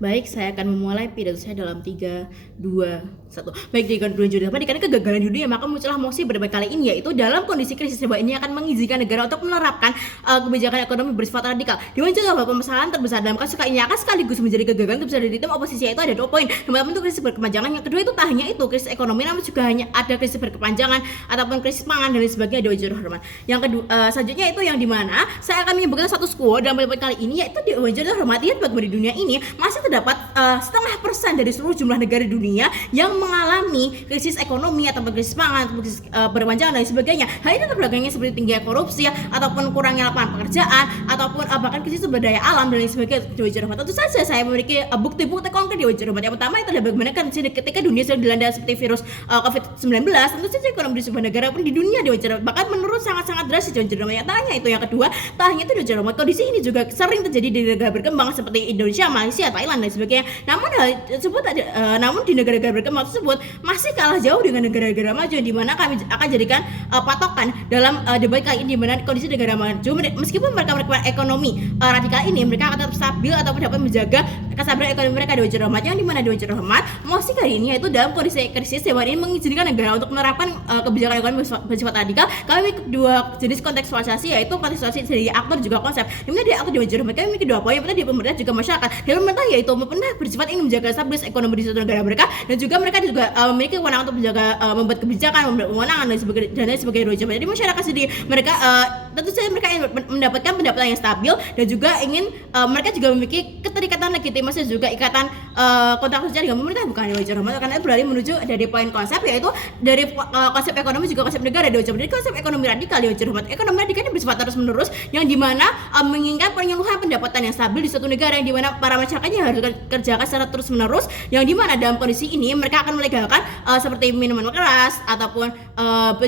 Baik, saya akan memulai pidato saya dalam 3, 2, 1. Baik, di bulan Juli karena kegagalan dunia, maka muncullah mosi berbagai kali ini, yaitu dalam kondisi krisis global ini akan mengizinkan negara untuk menerapkan kebijakan ekonomi bersifat radikal. Dimuncul bahwa permasalahan terbesar dalam kasus kali ini akan sekaligus menjadi kegagalan terbesar dari tim oposisi, yaitu ada 2 poin. Yang pertama itu krisis berkepanjangan, yang kedua itu tak hanya itu krisis ekonomi, namun juga hanya ada krisis berkepanjangan ataupun krisis pangan dan lain sebagainya. Dewa Juru Hormat. Yang kedua, selanjutnya itu yang dimana saya akan menyebutkan satu quote dalam poin kali ini, yaitu Dewa Juru Hormat bahwa di dunia ini masih terdapat 0,5% dari seluruh jumlah negara di dunia yang mengalami krisis ekonomi atau krisis pangan atau krisis berkepanjangan dan sebagainya. Hal ini terbelakangnya seperti tingginya korupsi ataupun kurangnya lapangan pekerjaan ataupun bahkan krisis sumber daya alam dan lain sebagainya. Dewa Juru Hormat, tentu saja saya memiliki bukti-bukti konkret Dewa Juru Hormat. Yang pertama itu adalah bagaimana kan ketika dunia sedang dilanda seperti virus COVID-19, tentu saja ekonomi di sebuah negara pun di dunia Dewa Juru Hormat bahkan menurun sangat-sangat drastis. Dewa Juru Hormat, tanya itu. Yang kedua, tak hanya itu Dewa Juru Hormat, kondisi ini juga sering terjadi di negara berkembang seperti Indonesia, Malaysia, Thailand dan sebagainya. Namun hal tersebut namun di negara-negara berkembang tersebut masih kalah jauh dengan negara-negara maju, di mana kami akan jadikan patokan dalam debat kali ini, di mana kondisi negara maju meskipun mereka ekonomi radikal ini, mereka akan tetap stabil ataupun dapat menjaga kesabaran ekonomi mereka. Dewa Juru Hormat, yang di mana Dewa Juru Hormat mosi kali ini yaitu dalam kondisi krisis Dewan ini mengizinkan negara untuk menerapkan kebijakan ekonomi bersifat radikal. Kami memiliki 2 jenis kontekstualisasi, yaitu kontekstualisasi dari aktor juga konsep. Dimana dari aktor Dewa Juru Hormat kami memiliki 2 poin, yang pertama di pemerintah juga masyarakat. Dari pemerintah yaitu pemerintah bersifat ingin menjaga stabilitas ekonomi di suatu negara mereka, dan juga mereka juga memiliki kewenangan untuk menjaga membuat kebijakan, membuat kewenangan dan lain sebagainya. Jadi masyarakat sendiri mereka tentu saja mereka ingin mendapatkan pendapatan yang stabil, dan juga ingin mereka juga memiliki keterikatan legitimasi dan juga ikatan kontrak kerja dengan pemerintah, bukan Dewa Juru Hormat. Karena beralih menuju dari poin konsep, yaitu dari konsep ekonomi juga konsep negara Dewa Juru Hormat. Jadi konsep ekonomi radikal Dewa Juru Hormat, ekonomi radikal ini bersifat terus menerus, yang dimana menginginkan penyeluruhan pendapatan yang stabil di suatu negara, yang dimana para masyarakatnya harus kerjakan secara terus menerus, yang dimana dalam kondisi ini mereka akan melegalkan seperti minuman keras ataupun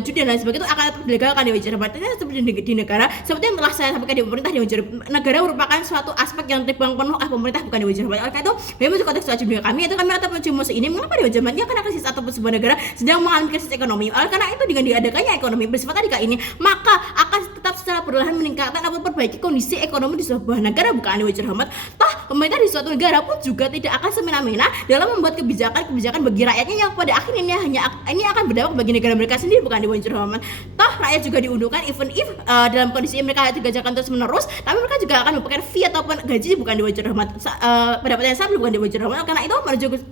judi dan lain sebagainya itu akan dilegalkan Dewa Juru Hormat. Seperti di negara seperti yang telah saya sampaikan di pemerintah, Dewa Juru Hormat, negara merupakan suatu aspek yang terpegang penuh pemerintah, bukan Dewa Juru Hormat. Oleh karena itu memang konteks dunia kami itu kami akan menuju musuh ini. Mengapa Dewa Juru Hormat? Karena krisis ataupun sebuah negara sedang mengalami krisis ekonomi. Oleh karena itu dengan diadakannya ekonomi bersifat radikal ini, maka akan tetap secara perlahan meningkatkan atau perbaiki kondisi ekonomi di sebuah negara, bukan Dewa Juru Hormat. Toh pemerintah di suatu negara pun juga tidak akan semena-mena dalam membuat kebijakan bagi rakyatnya, yang pada akhirnya ini akan berdampak bagi negara mereka sendiri, bukan Dewa Juru Hormat. Toh rakyat juga diuntungkan even if dalam kondisi mereka digajakan terus menerus, tapi mereka juga akan mendapatkan fee ataupun gaji, bukan Dewa Juru Hormat. Pendapatan yang stabil, bukan Dewa Juru Hormat. Karena itu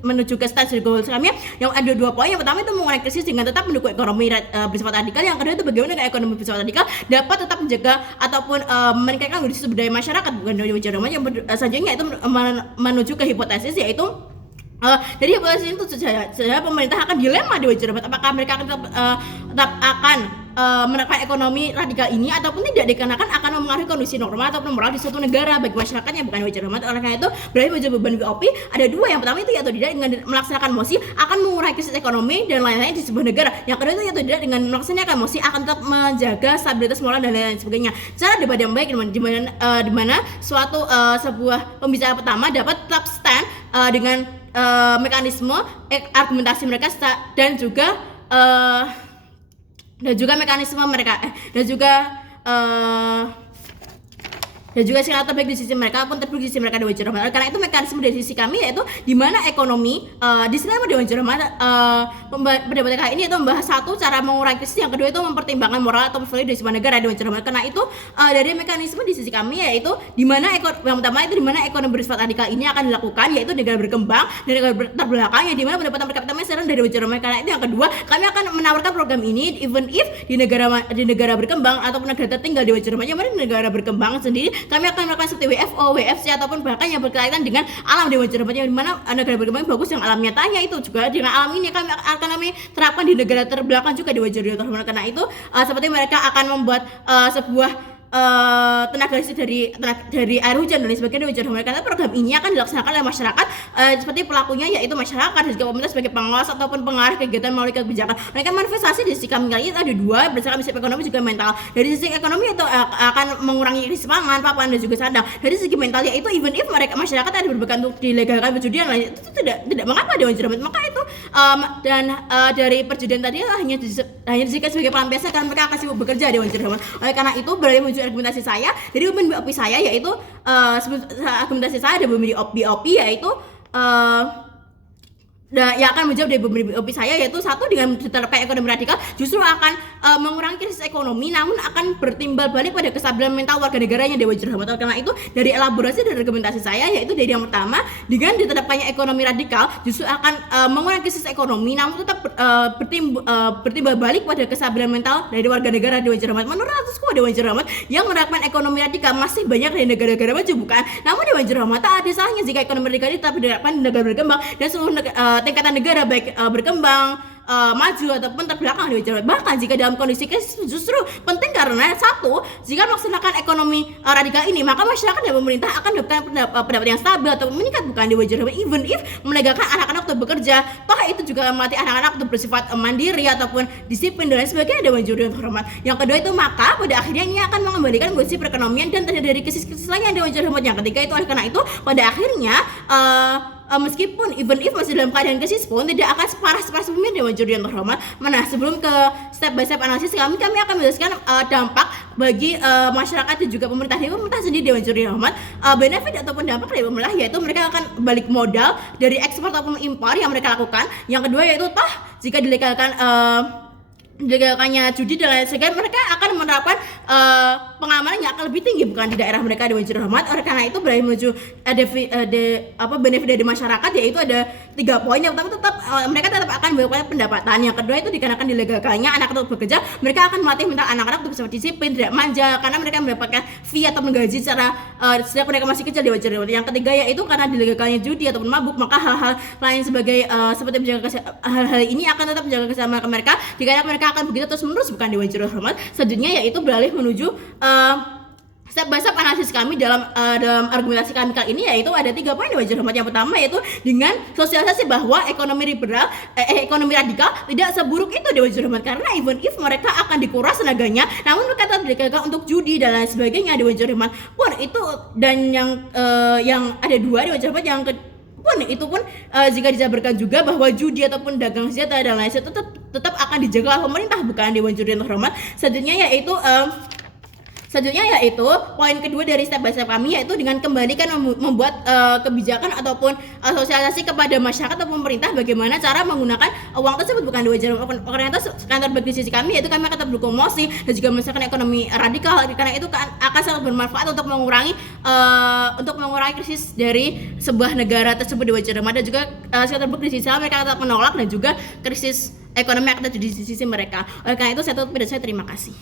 menuju ke stance goal kami yang ada 2 poin. Yang pertama itu mengurangi krisis dengan tetap mendukung ekonomi bersifat radikal. Yang kedua itu bagaimana ekonomi bersifat radikal dapat tetap menjaga ataupun meningkatkan kondisi sumber daya masyarakat, bukan Dewa Juru Hormat. Yang selanjutnya itu menuju ke hipotesis, yaitu dari hipotesis itu saja pemerintah akan dilema Dewa Juru Hormat, apakah mereka akan tetap akan menerapkan ekonomi radikal ini ataupun tidak, dikarenakan akan mempengaruhi kondisi normal ataupun moral di suatu negara bagi masyarakatnya, bukan Dewa Juru Hormat. Oleh karena itu berarti menjadi beban BOP ada 2. Yang pertama itu yaitu tidak dengan melaksanakan mosi akan mengurangi krisis ekonomi dan lain-lain di sebuah negara. Yang kedua itu yaitu tidak dengan melaksanakan mosi akan tetap menjaga stabilitas moral dan lain-lain sebagainya. Cara debat yang baik di mana suatu sebuah pembicaraan pertama dapat tetap stand dengan mekanisme argumentasi mereka dan juga mekanisme mereka dan juga sikap terbaik di sisi mereka pun terbaik di sisi mereka Dewa Juru Hormat. Karena itu mekanisme dari sisi kami yaitu di mana ekonomi di sini Dewa Juru Hormat pendapat kali ini itu membahas satu cara mengurangi krisis, yang kedua itu mempertimbangkan moral atau value dari sebuah negara Dewa Juru Hormat. Karena itu dari mekanisme di sisi kami yaitu di mana yang pertama itu di mana ekonomi bersifat radikal ini akan dilakukan, yaitu negara berkembang dan negara terbelakang, yang di mana pendapatan per kapitanya sekarang dari Dewa Juru Hormat. Karena itu yang kedua kami akan menawarkan program ini even if di negara berkembang ataupun negara tertinggal Dewa Juru Hormat. Yang mana di negara berkembang sendiri kami akan melakukan seperti WFO, WFC ataupun bahkan yang berkaitan dengan alam Dewa Juru Hormat, yang dimana negara berkembang bagus yang alamnya tanya itu juga dengan alam ini kami terapkan di negara terbelakang juga Dewa Juru Hormat. Karena itu seperti mereka akan membuat sebuah tenaga listrik dari air hujan dan lain sebagainya Dewa Juru Hormat. Karena program ini akan dilaksanakan oleh masyarakat seperti pelakunya yaitu masyarakat dan juga pemerintah sebagai pengawas ataupun pengarah kegiatan melalui kebijakan. Mereka manifestasi di sisi kami kali ini ada 2 berdasarkan sisi ekonomi juga mental. Dari sisi ekonomi itu akan mengurangi krisis pangan, papan dan juga sandang. Dari sisi mental yaitu even if mereka masyarakat ada berbakat untuk dilegalkan perjudian lain, itu tidak mengapa Dewa Juru Hormat. Maka itu dari perjudian tadi hanya hanya disebutkan sebagai pelampiasan karena mereka akan sibuk bekerja Dewan Juru Hormat. Oleh karena itu beralih menuju argumentasi saya dari BOP saya, yaitu argumentasi saya ada BOP yaitu yang akan menjawab dari BOP saya, yaitu satu, dengan diterapkan ekonomi radikal justru akan mengurangi krisis ekonomi, namun akan bertimbal balik pada kestabilan mental warga negaranya Dewan Juru Hormat. Karena itu dari elaborasi dari argumentasi saya, yaitu dari yang pertama, dengan diterapkannya ekonomi radikal justru akan mengurangi krisis ekonomi, namun tetap bertimbal balik pada kestabilan mental dari warga negara Dewan Juru Hormat. Menurut statusku Dewan Juru Hormat yang menerapkan ekonomi radikal masih banyak dari negara-negara maju, bukan? Namun Dewan Juru Hormat tak ada salahnya jika ekonomi radikal tetap diterapkan di negara berkembang dan seluruh tingkatan negara, baik berkembang, maju ataupun terbelakang di Dewan. Bahkan jika dalam kondisi krisis justru penting, karena satu, jika melaksanakan ekonomi radikal ini, maka masyarakat dan pemerintah akan mendapatkan pendapat yang stabil atau meningkat, bukan di Dewan. Even if menegakkan anak-anak untuk bekerja, toh itu juga melatih anak-anak untuk bersifat mandiri ataupun disiplin dan lain sebagainya Dewan Juru Hormat. Yang kedua itu, maka pada akhirnya ini akan mengembalikan kondisi perekonomian dan terhindar dari krisis-krisis lainnya Dewan Juru Hormat. Yang ketiga itu, oleh karena itu pada akhirnya meskipun even if masih dalam keadaan krisis pun tidak akan separah sebelumnya Dewan Juru Hormat. Nah, sebelum ke step by step analisis kami akan menjelaskan dampak bagi masyarakat dan juga pemerintah sendiri Dewan Juru Hormat. Benefit ataupun dampak dari pemerintah yaitu mereka akan balik modal dari ekspor ataupun impor yang mereka lakukan. Yang kedua yaitu jika dilegalkannya judi dan lain sebagainya, mereka akan menerapkan pengamanan yang akan lebih tinggi, bukan di daerah mereka Dewan Juru Hormat. Oleh karena itu beralih menuju benefit dari masyarakat, yaitu ada 3 poin. Yang pertama, mereka tetap akan mendapatkan pendapatan. Yang kedua itu, dikarenakan dilegalkannya anak-anak untuk bekerja, mereka akan melatih mental anak-anak untuk bersifat disiplin, tidak manja, karena mereka mendapatkan fee atau menggaji secara sejak mereka masih kecil Dewan Juru Hormat. Yang ketiga yaitu, karena dilegalkannya judi ataupun mabuk, maka hal-hal lain sebagai seperti menjaga hal ini akan tetap menjaga keselamatan mereka, dikarenakan mereka akan begitu terus menerus, bukan Dewan Juru Hormat. Selanjutnya yaitu beralih menuju step by step analisis kami dalam argumentasi kami kali ini, yaitu ada 3 poin Dewan Juru Hormat. Yang pertama yaitu dengan sosialisasi bahwa ekonomi radikal tidak seburuk itu Dewan Juru Hormat, karena even if mereka akan dikuras tenaganya, namun mereka tetap digunakan untuk judi dan lain sebagainya Dewan Juru Hormat pun itu. Dan yang ada 2 Dewan Juru Hormat, yang itu pun jika dijabarkan juga bahwa judi ataupun dagang senjata dan lain sebagainya tetap akan dijaga oleh pemerintah, bukan Dewan Juru Hormat. Selanjutnya yaitu poin kedua dari step by step kami, yaitu dengan kembalikan membuat kebijakan ataupun sosialisasi kepada masyarakat atau pemerintah bagaimana cara menggunakan uang tersebut, bukan Dewan Juru Hormat. Karena itu kantor bagi sisi kami, yaitu kami akan tetap berdukung MOSI dan juga menyelesaikan ekonomi radikal, karena itu akan sangat bermanfaat untuk mengurangi krisis dari sebuah negara tersebut Dewan Juru Hormat. Dan juga kantor bagi sisi mereka tetap menolak dan juga krisis ekonomi akan terjadi di sisi mereka. Oleh karena itu saya tutup dan saya terima kasih.